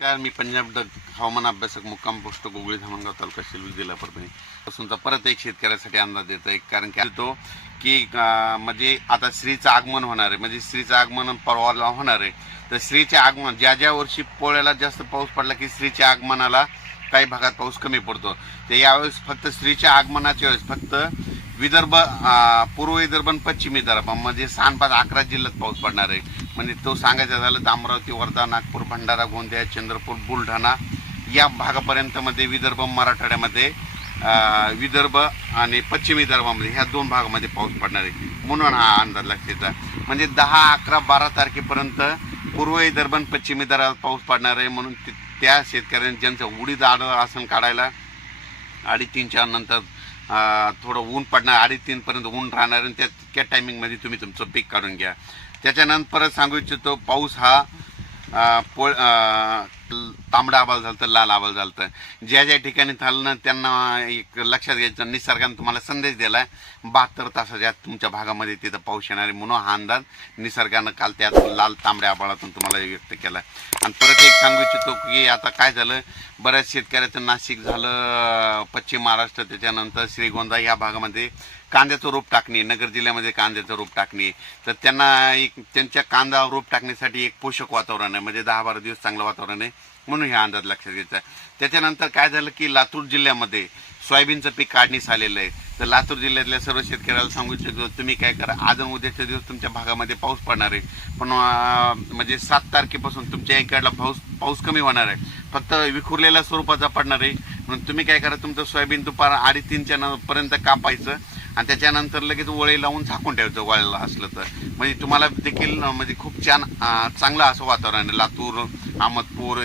काय मी पंजाब डग हवामान अभ्यासक मुक्काम पोस्ट गोगळी धामणगाव तालुका शिलवी जिल्हा परभणी पासूनचा परत एक शेतकऱ्यासाठी अंदाज देत आहे. कारण की तो की म्हणजे आता स्त्रीचं आगमन होणार आहे. म्हणजे स्त्रीचं आगमन परवाला होणार आहे. तर स्त्रीचे आगमन ज्या ज्या वर्षी पोळ्याला जास्त पाऊस पडला की स्त्रीच्या आगमनाला काही भागात पाऊस कमी पडतो. तर यावेळेस फक्त स्त्रीच्या आगमनाच्या वेळेस फक्त विदर्भ पूर्व विदर्भ आणि पश्चिम विदर्भ. म्हणजे सहा पाच अकरा जिल्ह्यात पाऊस पडणार आहे. म्हणजे तो सांगायचं झालं तर अमरावती वर्धा नागपूर भंडारा गोंदिया चंद्रपूर बुलढाणा या भागापर्यंतमध्ये विदर्भ मराठवाड्यामध्ये विदर्भ आणि पश्चिम विदर्भामध्ये ह्या दोन भागामध्ये पाऊस पडणार आहे. म्हणून हा अंदाज लागतेचा म्हणजे दहा अकरा बारा तारखेपर्यंत पूर्व विदर्भ आणि पश्चिम विदर्भात पाऊस पडणार आहे. म्हणून ते- त्या शेतकऱ्यांनी ज्यांचं उडीद आड आसन काढायला अडीच चार नंतर थोडं ऊन पडणार अडीच तीनपर्यंत ऊन राहणार आणि त्या त्या टायमिंगमध्ये तुम्ही तुमचं पीक काढून घ्या. त्याच्यानंतर परत सांगू इच्छितो पाऊस हा अं, पोळ तांबडा आबाल झालं तर लाल आबाल झालं तर ज्या ज्या ठिकाणी थाल ना त्यांना एक लक्षात घ्यायचं निसर्गाने तुम्हाला संदेश दिलाय बहात्तर तासाच्या तुमच्या भागामध्ये तिथं पाऊस येणार आहे म्हणून हा अंदाज निसर्गानं काल त्या लाल तांबड्या आबाळातून तुम्हाला व्यक्त केला आणि परत एक सांगू इच्छितो की आता काय झालं बऱ्याच शेतकऱ्याचं नाशिक झालं पश्चिम महाराष्ट्र त्याच्यानंतर श्रीगोंदा या भागामध्ये कांद्याचं रोप टाकणे नगर जिल्ह्यामध्ये कांद्याचं रोप टाकणे. तर त्यांना एक त्यांच्या कांदा रोप टाकण्यासाठी एक पोषक वातावरण आहे म्हणजे दहा बारा दिवस चांगलं वातावरण आहे. म्हणून ह्या अंदाज लक्षात घ्यायचा. त्याच्यानंतर काय झालं की लातूर जिल्ह्यामध्ये सोयाबीनचं पीक काढणीस आलेलं आहे. तर लातूर जिल्ह्यातल्या सर्व शेतकऱ्याला सांगू इच्छितो तुम्ही काय करा. आज उद्याच्या दिवस तुमच्या भागामध्ये पाऊस पडणार आहे. पण म्हणजे सात तारखेपासून तुमच्या इकडला पाऊस पाऊस कमी होणार आहे. फक्त विखुरलेल्या स्वरूपाचा पडणार आहे. म्हणून तुम्ही काय करा तुमचं सोयाबीन दुपार अडीच तीनच्या पर्यंत कापायचं. आणि त्याच्यानंतर लगेच वळी लावून झाकून ठेवायचं वळला असलं तर. म्हणजे तुम्हाला देखील म्हणजे खूप छान चांगलं असं वातावरण लातूर अहमदपूर